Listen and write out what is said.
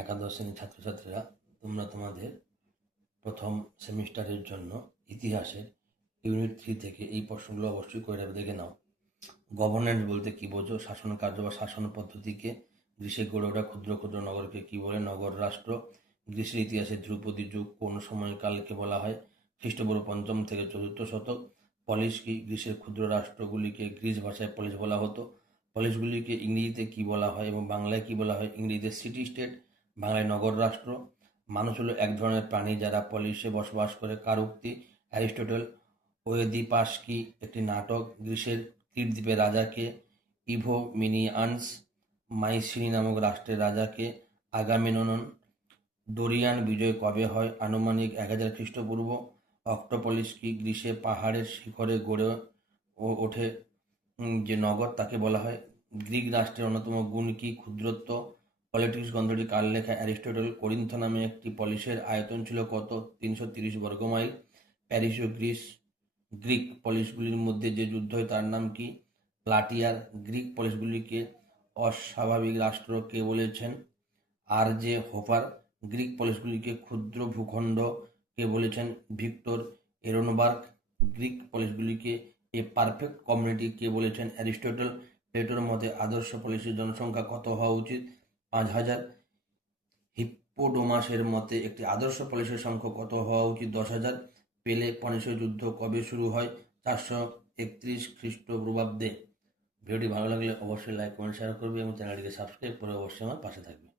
একাদশ শ্রেণীর ছাত্রছাত্রীরা, তোমরা তোমাদের প্রথম সেমিস্টারের জন্য ইতিহাসের ইউনিট 3 থেকে এই প্রশ্নগুলো অবশ্যই করে দেখে নাও। গভর্নেন্স বলতে কি বোঝো? শাসন কার্য বা শাসন পদ্ধতিকে। গ্রীসে গড়ে ওঠা ক্ষুদ্র ক্ষুদ্র নগরকে কি বলে? নগর রাষ্ট্র। গ্রীসের ইতিহাসে ধ্রুপদী যুগ কোন সময়কালকে বলা হয়? খ্রিস্টপূর্ব 5ম থেকে 4র্থ শতক। পলিশ কি? গ্রীসের ক্ষুদ্র রাষ্ট্রগুলিকে গ্রিস ভাষায় পলিশ বলা হতো। পলিশগুলিকে ইংরেজিতে কি বলা হয় এবং বাংলায় কি বলা হয়? ইংরেজিতে সিটি স্টেট, বাংলায় নগর রাষ্ট্র। মানুষ হলো এক ধরনের প্রাণী যারা পলিশে বসবাস করে। কার উক্তি? অ্যারিস্টটল। ওয়েদিপাস কি? একটি নাটক। গ্রীসের ক্রিট দ্বীপের রাজাকে? ইভোমিনিয়ানস। মাইসিনি নামক রাষ্ট্রের রাজাকে? আগামেমনন। ডোরিয়ান বিজয় কবে হয়? আনুমানিক 1000 খ্রিস্টপূর্ব। অক্টোপলিস কি? গ্রীসে পাহাড়ের শিখরে গড়ে ওঠে যে নগর তাকে বলা হয়। গ্রিক রাষ্ট্রের অন্যতম গুণ কি? ক্ষুদ্রত্ব। পলিটিক্স গ্রন্থটি কার লেখা? অ্যারিস্টটল। করিন্থ নামে একটি পলিসের আয়তন ছিল কত? 330 বর্গমাইল। প্যারিস ও গ্রিক পলিসগুলির মধ্যে যে যুদ্ধ হয় তার নাম কি? প্লাটিয়ার। গ্রিক পলিসগুলিকে অস্বাভাবিক রাষ্ট্র কে বলেছেন? R J Hofer. গ্রিক পলিসগুলিকে ক্ষুদ্র ভূখণ্ড কে বলেছেন? Victor Ehrenberg. গ্রিক পলিসগুলিকে এ পারফেক্ট কমিউনিটি কে বলেছেন? অ্যারিস্টটল। প্লেটোর মতে আদর্শ পলিসের জনসংখ্যা কত হওয়া উচিত? 5000। হিপ্পোডোমাসের মতে একটি আদর্শ পলিসের সংখ্যা কত হওয়া উচিত? 10,000। পেলে পনিসীয় যুদ্ধ কবে শুরু হয়? 431 খ্রিস্টপূর্বাব্দে। ভিডিওটি ভালো লাগলে অবশ্যই লাইক কমেন্ট শেয়ার করবে এবং চ্যানেলটিকে সাবস্ক্রাইব করে অবশ্যই আমার পাশে থাকবে।